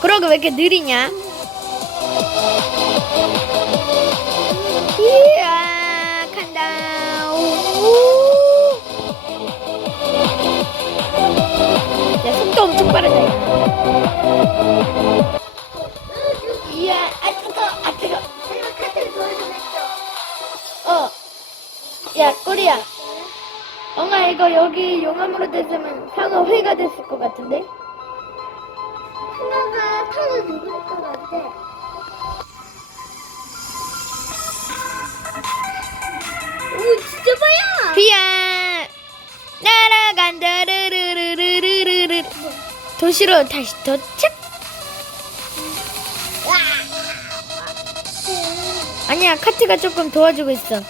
그러고 왜 이렇게 느리냐? 이야, 간다. 우. 야, 속도 엄청 빠르다. 이야, 아, 뜨거, 아, 뜨거. 어. 야, 꼬리야. 엄마, 이거 여기 용암으로 됐으면 상어 회가 됐을 것 같은데? 하나가 타서 죽을 것 같아. 오, 진짜 빨라! 비야! 날아간다 르르르르르르르. 도시로 다시 도착! 아니야 카트가 조금 도와주고 있어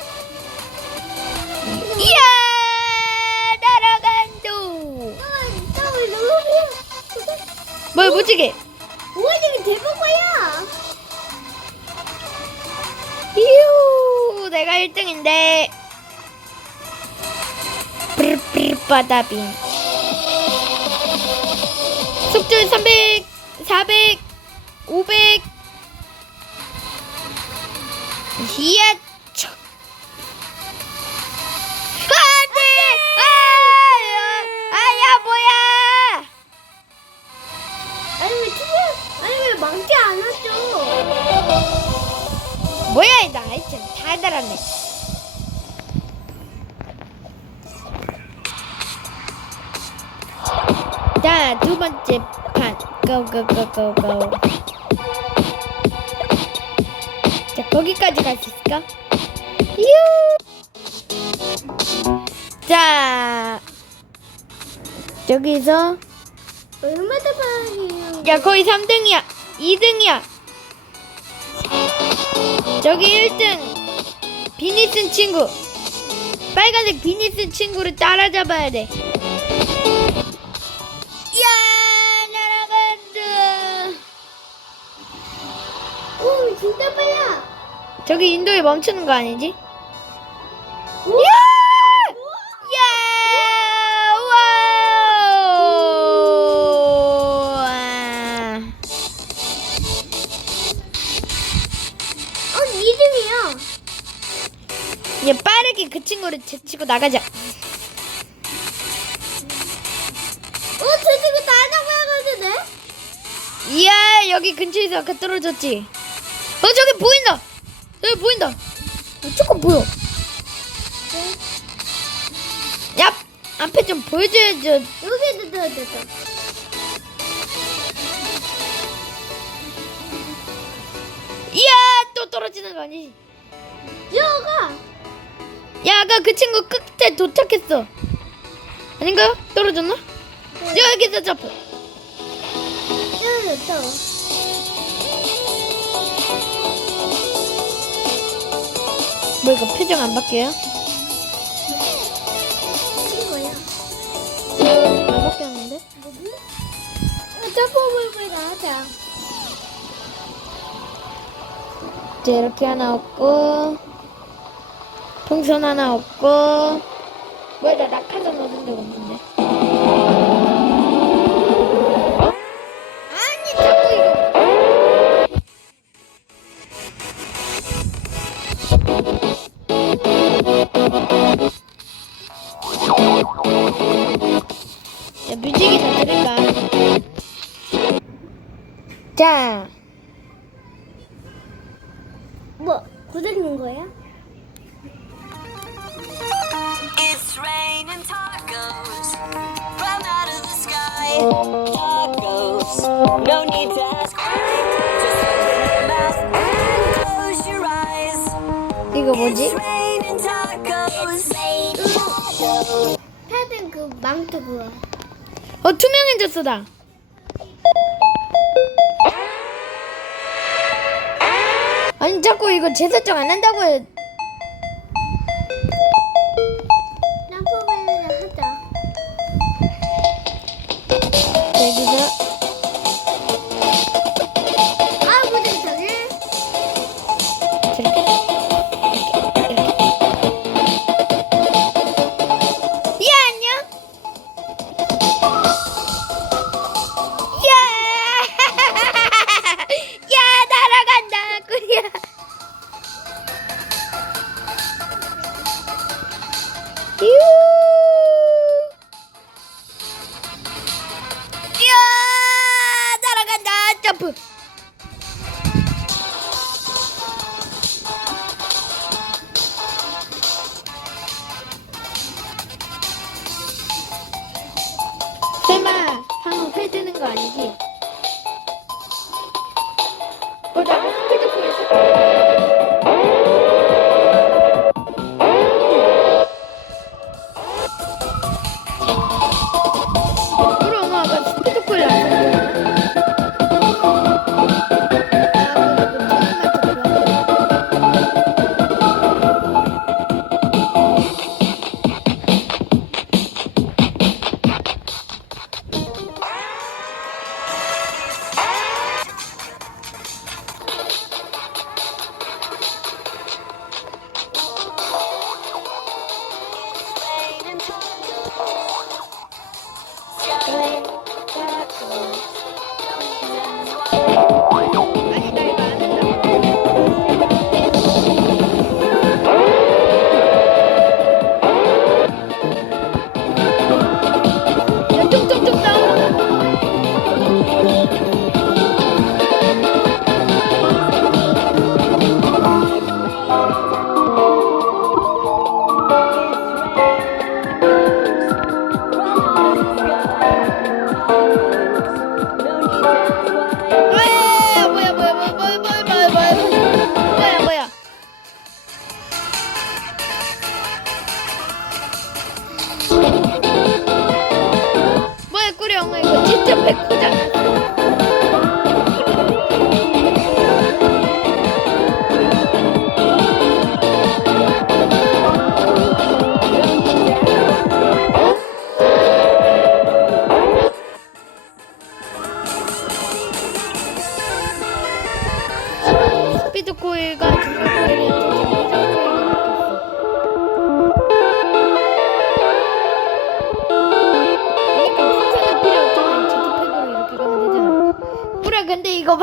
뭘 무지개? 우와, 이게 대박 빨라! 이유 내가 1등인데. 브르브르 바다빙. 속줄 300 400 500 이야 안 왔죠? 뭐야 나 아이템 다 달았네 자 두 번째 판 고고고고고 자 거기까지 갈 수 있을까? 유자 저기서 얼마나 빠르게요? 야 거의 3등이야 2등이야 저기 1등 비니 쓴 친구 빨간색 비니 쓴 친구를 따라잡아야 돼 야, 날아간다. 오, 진짜 빨라! 저기 인도에 멈추는 거 아니지? 얘 빠르게 그 친구를 제치고 나가자. 어, 저 친구 다 잡아가지네? 이야, 여기 근처에서 아까 떨어졌지? 어, 저기 보인다! 여기 보인다! 어, 조금 보여. 야! 앞에 좀 보여줘야죠. 여기도 떨어졌다. 이야! 또 떨어지는 거 아니지? 여가! 야, 아까 그 친구 끝에 도착했어. 아닌가요? 떨어졌나? 여기서 점프. 떨어졌다. 뭐 이거 표정 안 바뀌어요? 친구야. 안 바뀌었는데? 뭐지? 점프볼보이가 하자. 이제 이렇게 하나 없고 풍선 하나 없고 뭐야 나 낙하산 얻은 적 없는데. 자꾸 이거. 야 뮤직이 다 들을까? 자 뭐, 고장난 거야? It's raining tacos from out of the sky. Tacos, no need to ask. Just open your mouth and close your eyes. 이거 뭐지? It's raining tacos. 사진 그 망토 그거. 어 투명해졌어 나 아니 자꾸 이거 재설정 안 한다고 Lagi.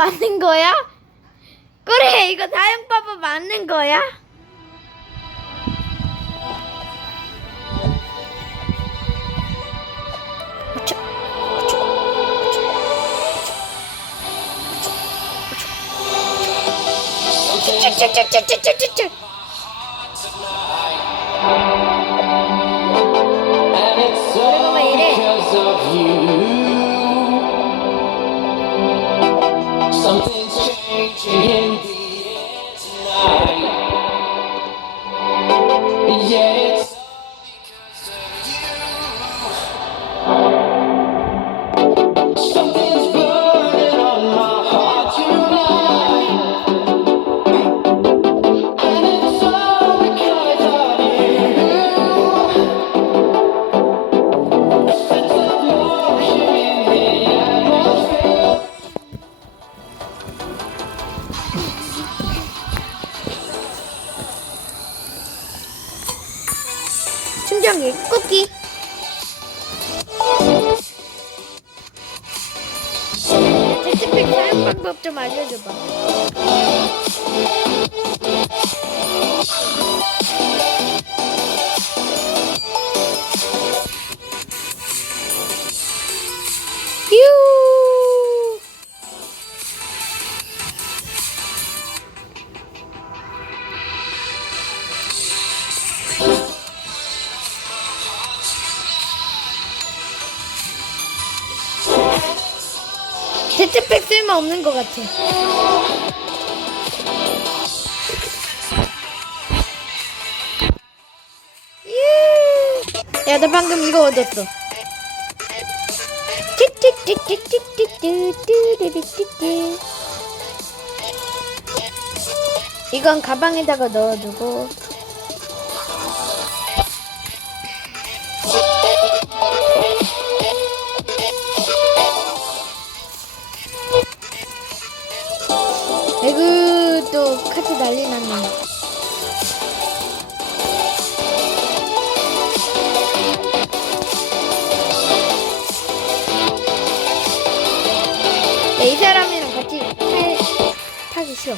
맞는 거야? 그래, 이거 다영빠빠 맞는 거야? 쭈쭈쭈쭈쭈쭈쭈쭈 天地。 함정이 쿠키. 레시피 사용 방법 좀 알려줘봐. 얼마 없는 것 같아. 예. 야, 나 방금 이거 얻었어. 이건 가방에다가 넣어두고 카트 난리 났네. 야, 이 사람이랑 같이 탈, 타기 싫어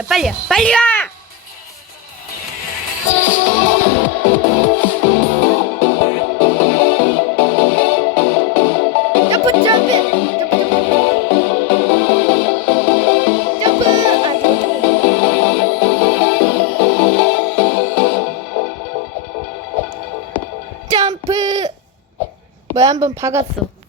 야야 빨리야 빨리 와! 점프 점프! 점프 점프 점프! 아 점프. 점프! 뭐야 한번 박았어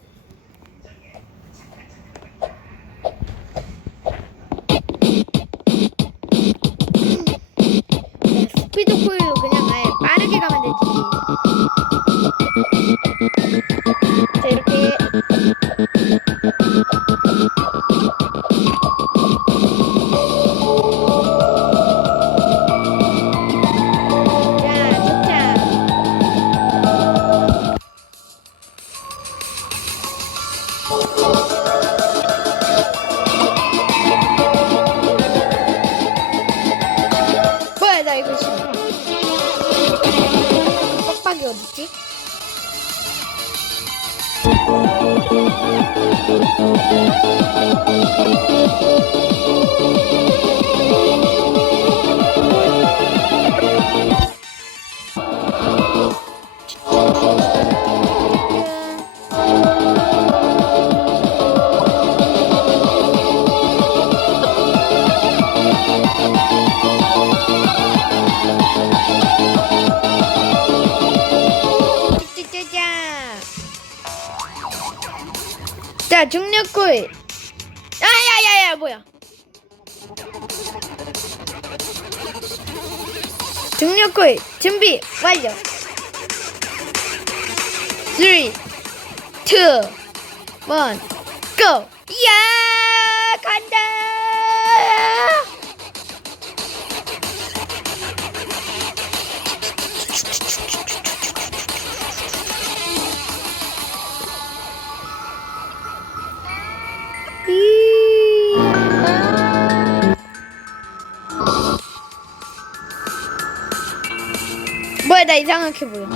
짜 자, 중력 코일. 아 야 야 야 뭐야? 중력 코일 준비 완료. 3 2 1 go. 야 간다. 이상하게 보여